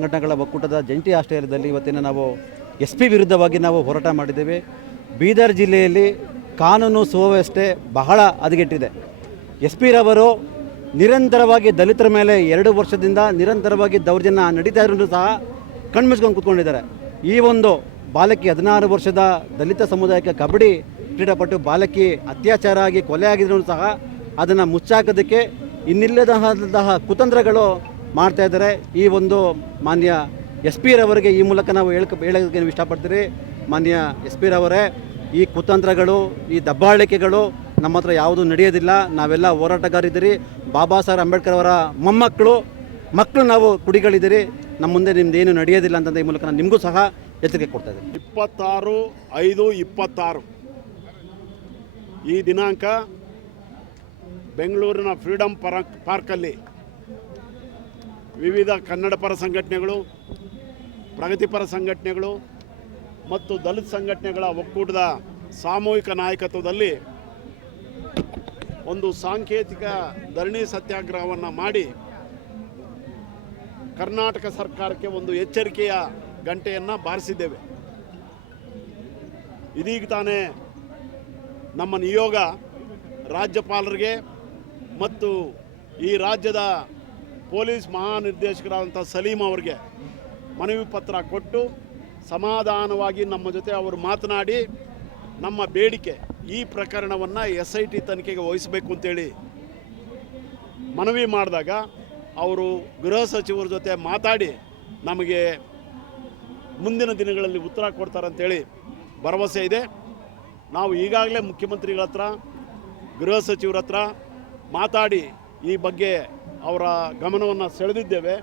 ಸಂಘಟನೆಗಳ ಒಕ್ಕೂಟದ ಜಂಟಿ ಆಶ್ರಯದಲ್ಲಿ ಇವತ್ತಿನ ನಾವು SP ವಿರುದ್ಧವಾಗಿ ನಾವು ಹೋರಾಟ ಮಾಡಿದ್ದೇವೆ. ಬೀದರ್ ಜಿಲ್ಲೆಯಲ್ಲಿ ಕಾನೂನು ಸುವ್ಯವಸ್ಥೆ ಬಹಳ ಹದಗೆಟ್ಟಿದೆ. SP ರವರು ನಿರಂತರವಾಗಿ ದಲಿತರ ಮೇಲೆ 2 ವರ್ಷದಿಂದ ನಿರಂತರವಾಗಿ ದೌರ್ಜನ್ಯ ನಡೀತಾ ಇರೋದು ಸಹ ಕಣ್ಮುಚ್ಕೊಂಡು ಕೂತ್ಕೊಂಡಿದ್ದಾರೆ. ಈ ಒಂದು ಬಾಲಕಿ 16 ವರ್ಷದ ದಲಿತ ಸಮುದಾಯಕ್ಕೆ ಕಬಡ್ಡಿ ಕ್ರೀಡಾಪಟು ಬಾಲಕಿ ಅತ್ಯಾಚಾರ ಆಗಿ ಕೊಲೆ ಆಗಿದ್ರು ಸಹ ಅದನ್ನು ಮುಚ್ಚಾಕೋದಕ್ಕೆ ಇನ್ನಿಲ್ಲದಂತಹ ಕುತಂತ್ರಗಳು ಮಾಡ್ತಾ ಇದ್ದಾರೆ. ಈ ಒಂದು ಮಾನ್ಯ SP ರವರಿಗೆ ಈ ಮೂಲಕ ನಾವು ಹೇಳೋದಕ್ಕೆ ಇಷ್ಟಪಡ್ತೀರಿ. ಮಾನ್ಯ SP ರವರೇ, ಈ ಕುತಂತ್ರಗಳು, ಈ ದಬ್ಬಾಳಿಕೆಗಳು ನಮ್ಮ ಹತ್ರ ಯಾವುದೂ ನಡೆಯೋದಿಲ್ಲ. ನಾವೆಲ್ಲ ಹೋರಾಟಗಾರಿದ್ದೀರಿ. ಬಾಬಾ ಸಾಹೇಬ್ ಅಂಬೇಡ್ಕರ್ ಅವರ ಮಕ್ಕಳು ನಾವು ಕುಡಿಗಳಿದ್ದೀರಿ. ನಮ್ಮ ಮುಂದೆ ನಿಮ್ದೇನು ನಡೆಯೋದಿಲ್ಲ ಅಂತಂದ ಈ ಮೂಲಕ ನಾನು ನಿಮಗೂ ಸಹ ಎಚ್ಚರಿಕೆ ಕೊಡ್ತಾ ಇದ್ದೀನಿ. 26/5/26 ಈ ದಿನಾಂಕ ಬೆಂಗಳೂರಿನ ಫ್ರೀಡಮ್ ಪಾರ್ಕಲ್ಲಿ ವಿವಿಧ ಕನ್ನಡಪರ ಸಂಘಟನೆಗಳು, ಪ್ರಗತಿಪರ ಸಂಘಟನೆಗಳು ಮತ್ತು ದಲಿತ ಸಂಘಟನೆಗಳ ಒಕ್ಕೂಟದ ಸಾಮೂಹಿಕ ನಾಯಕತ್ವದಲ್ಲಿ ಒಂದು ಸಾಂಕೇತಿಕ ಧರಣಿ ಸತ್ಯಾಗ್ರಹವನ್ನು ಮಾಡಿ ಕರ್ನಾಟಕ ಸರ್ಕಾರಕ್ಕೆ ಒಂದು ಎಚ್ಚರಿಕೆಯ ಗಂಟೆಯನ್ನು ಬಾರಿಸಿದ್ದೇವೆ. ಇದೀಗ ತಾನೇ ನಮ್ಮ ನಿಯೋಗ ರಾಜ್ಯಪಾಲರಿಗೆ ಮತ್ತು ಈ ರಾಜ್ಯದ ಪೊಲೀಸ್ ಮಹಾನಿರ್ದೇಶಕರಾದಂಥ ಸಲೀಂ ಅವರಿಗೆ ಮನವಿ ಪತ್ರ ಕೊಟ್ಟು ಸಮಾಧಾನವಾಗಿ ನಮ್ಮ ಜೊತೆ ಅವರು ಮಾತನಾಡಿ ನಮ್ಮ ಬೇಡಿಕೆ ಈ ಪ್ರಕರಣವನ್ನು SIT ತನಿಖೆಗೆ ವಹಿಸಬೇಕು ಅಂತೇಳಿ ಮನವಿ ಮಾಡಿದಾಗ ಅವರು ಗೃಹ ಸಚಿವರ ಜೊತೆ ಮಾತಾಡಿ ನಮಗೆ ಮುಂದಿನ ದಿನಗಳಲ್ಲಿ ಉತ್ತರ ಕೊಡ್ತಾರಂತೇಳಿ ಭರವಸೆ ಇದೆ. ನಾವು ಈಗಾಗಲೇ ಮುಖ್ಯಮಂತ್ರಿಗಳ ಹತ್ರ, ಗೃಹ ಸಚಿವರ ಹತ್ರ ಮಾತಾಡಿ ಈ ಬಗ್ಗೆ ಅವರ ಗಮನವನ್ನು ಸೆಳೆದಿದ್ದೇವೆ.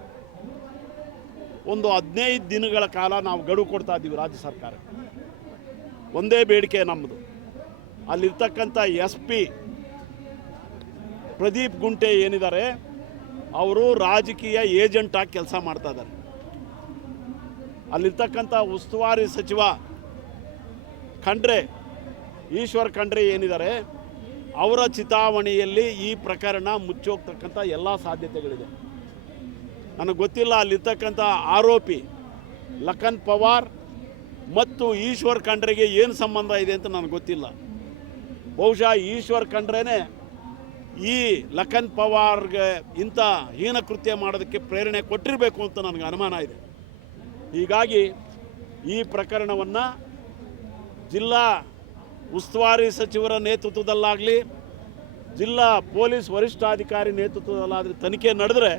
ಒಂದು 15 ದಿನಗಳ ಕಾಲ ನಾವು ಗಡುವು ಕೊಡ್ತಾ ಇದ್ದೀವಿ ರಾಜ್ಯ ಸರ್ಕಾರ. ಒಂದೇ ಬೇಡಿಕೆ ನಮ್ಮದು, ಅಲ್ಲಿರ್ತಕ್ಕಂಥ SP ಪ್ರದೀಪ್ ಗುಂಟೆ ಏನಿದ್ದಾರೆ ಅವರು ರಾಜಕೀಯ ಏಜೆಂಟಾಗಿ ಕೆಲಸ ಮಾಡ್ತಾ ಇದ್ದಾರೆ. ಅಲ್ಲಿರ್ತಕ್ಕಂಥ ಉಸ್ತುವಾರಿ ಸಚಿವ ಈಶ್ವರ್ ಖಂಡ್ರೆ ಏನಿದ್ದಾರೆ ಅವರ ಚಿತಾವಣೆಯಲ್ಲಿ ಈ ಪ್ರಕರಣ ಮುಚ್ಚೋಗ್ತಕ್ಕಂಥ ಎಲ್ಲ ಸಾಧ್ಯತೆಗಳಿದೆ. ನನಗೆ ಗೊತ್ತಿಲ್ಲ ಅಲ್ಲಿರ್ತಕ್ಕಂಥ ಆರೋಪಿ ಲಖನ್ ಪವಾರ್ ಮತ್ತು ಈಶ್ವರ್ ಖಂಡ್ರೆಗೆ ಏನು ಸಂಬಂಧ ಇದೆ ಅಂತ ನನಗೆ ಗೊತ್ತಿಲ್ಲ. ಬಹುಶಃ ಈಶ್ವರ್ ಖಂಡ್ರೆನೇ ಈ ಲಖನ್ ಪವಾರ್ಗೆ ಇಂಥ ಹೀನ ಕೃತ್ಯ ಮಾಡೋದಕ್ಕೆ ಪ್ರೇರಣೆ ಕೊಟ್ಟಿರಬೇಕು ಅಂತ ನನಗೆ ಅನುಮಾನ ಇದೆ. ಹೀಗಾಗಿ ಈ ಪ್ರಕರಣವನ್ನು ಜಿಲ್ಲಾ ಉಸ್ತುವಾರಿ ಸಚಿವರ ನೇತೃತ್ವದಲ್ಲಾಗಲಿ, ಜಿಲ್ಲಾ ಪೊಲೀಸ್ ವರಿಷ್ಠಾಧಿಕಾರಿ ನೇತೃತ್ವದಲ್ಲಾದರೆ ತನಿಖೆ ನಡೆದರೆ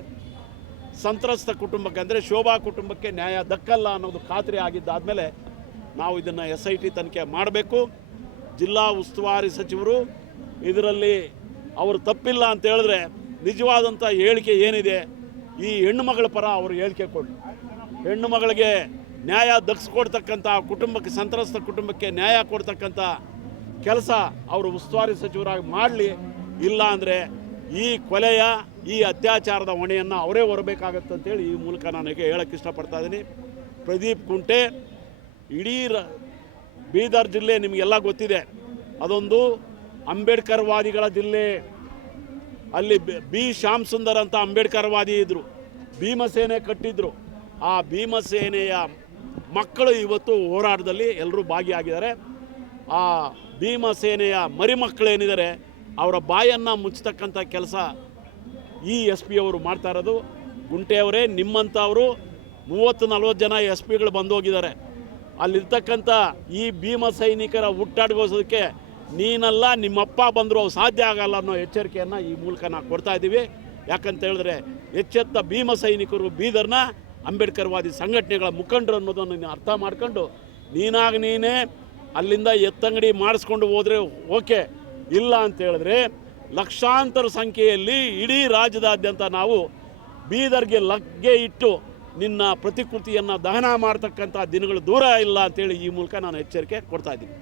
ಸಂತ್ರಸ್ತ ಕುಟುಂಬಕ್ಕೆ, ಅಂದರೆ ಶೋಭಾ ಕುಟುಂಬಕ್ಕೆ ನ್ಯಾಯ ದಕ್ಕಲ್ಲ ಅನ್ನೋದು ಖಾತ್ರಿ ಆಗಿದ್ದಾದಮೇಲೆ ನಾವು ಇದನ್ನು SIT ತನಿಖೆ ಮಾಡಬೇಕು. ಜಿಲ್ಲಾ ಉಸ್ತುವಾರಿ ಸಚಿವರು ಇದರಲ್ಲಿ ಅವರು ತಪ್ಪಿಲ್ಲ ಅಂತ ಹೇಳಿದ್ರೆ ನಿಜವಾದಂಥ ಹೇಳಿಕೆ ಏನಿದೆ, ಈ ಹೆಣ್ಣು ಮಗಳ ಪರ ಅವರು ಹೇಳಿಕೆ ಕೊಡಲಿ. ಹೆಣ್ಣು ಮಗಳಿಗೆ ನ್ಯಾಯ ದಕ್ಕಿಸ್ಕೊಡ್ತಕ್ಕಂಥ ಕುಟುಂಬಕ್ಕೆ, ಸಂತ್ರಸ್ತ ಕುಟುಂಬಕ್ಕೆ ನ್ಯಾಯ ಕೊಡ್ತಕ್ಕಂಥ ಕೆಲಸ ಅವರು ಉಸ್ತುವಾರಿ ಸಚಿವರಾಗಿ ಮಾಡಲಿ. ಇಲ್ಲ ಅಂದರೆ ಈ ಕೊಲೆಯ, ಈ ಅತ್ಯಾಚಾರದ ಹೊಣೆಯನ್ನು ಅವರೇ ಹೊರಬೇಕಾಗತ್ತೆ ಅಂತೇಳಿ ಈ ಮೂಲಕ ನನಗೆ ಹೇಳೋಕ್ಕೆ ಇಷ್ಟಪಡ್ತಾ ಇದ್ದೀನಿ. ಪ್ರದೀಪ್ ಗುಂಟೆ ಇಡೀ ಬೀದರ್ ಜಿಲ್ಲೆ ನಿಮಗೆಲ್ಲ ಗೊತ್ತಿದೆ, ಅದೊಂದು ಅಂಬೇಡ್ಕರ್ವಾದಿಗಳ ಜಿಲ್ಲೆ. ಅಲ್ಲಿ ಬಿ ಶ್ಯಾಮ್ ಸುಂದರ್ ಅಂತ ಅಂಬೇಡ್ಕರ್ವಾದಿ ಇದ್ದರು, ಭೀಮಸೇನೆ ಕಟ್ಟಿದ್ರು. ಆ ಭೀಮಸೇನೆಯ ಮಕ್ಕಳು ಇವತ್ತು ಹೋರಾಟದಲ್ಲಿ ಎಲ್ಲರೂ ಭಾಗಿಯಾಗಿದ್ದಾರೆ. ಆ ಭೀಮಸೇನೆಯ ಮರಿಮಕ್ಕಳೇನಿದ್ದಾರೆ ಅವರ ಬಾಯನ್ನು ಮುಚ್ಚತಕ್ಕಂಥ ಕೆಲಸ ಈ SP ಅವರು ಮಾಡ್ತಾ ಇರೋದು. ಗುಂಟೆಯವರೇ, ನಿಮ್ಮಂಥವರು 30-40 ಜನ SPಗಳು ಬಂದೋಗಿದ್ದಾರೆ. ಅಲ್ಲಿರ್ತಕ್ಕಂಥ ಈ ಭೀಮ ಸೈನಿಕರ ಹುಟ್ಟಾಡ್ಗೋಸೋದಕ್ಕೆ ನೀನಲ್ಲ ನಿಮ್ಮಪ್ಪ ಬಂದರೂ ಅವು ಸಾಧ್ಯ ಆಗಲ್ಲ ಅನ್ನೋ ಎಚ್ಚರಿಕೆಯನ್ನು ಈ ಮೂಲಕ ನಾವು ಕೊಡ್ತಾ ಇದ್ದೀವಿ. ಯಾಕಂತ ಹೇಳಿದ್ರೆ ಎಚ್ಚೆತ್ತ ಭೀಮ ಸೈನಿಕರು ಬೀದರ್ನ ಅಂಬೇಡ್ಕರ್ವಾದಿ ಸಂಘಟನೆಗಳ ಮುಖಂಡರು ಅನ್ನೋದನ್ನು ನೀನು ಅರ್ಥ ಮಾಡ್ಕೊಂಡು ನೀನೇ ಅಲ್ಲಿಂದ ಎತ್ತಂಗಡಿ ಮಾಡಿಸ್ಕೊಂಡು ಹೋದರೆ ಓಕೆ, ಇಲ್ಲ ಅಂತ ಹೇಳಿದ್ರೆ ಲಕ್ಷಾಂತರ ಸಂಖ್ಯೆಯಲ್ಲಿ ಇಡೀ ರಾಜ್ಯದಾದ್ಯಂತ ನಾವು ಬೀದರ್ಗೆ ಲಗ್ಗೆ ಇಟ್ಟು ನಿನ್ನ ಪ್ರತಿಕೃತಿಯನ್ನು ದಹನ ಮಾಡ್ತಕ್ಕಂಥ ದಿನಗಳು ದೂರ ಇಲ್ಲ ಅಂತೇಳಿ ಈ ಮೂಲಕ ನಾನು ಎಚ್ಚರಿಕೆ ಕೊಡ್ತಾ ಇದ್ದೀನಿ.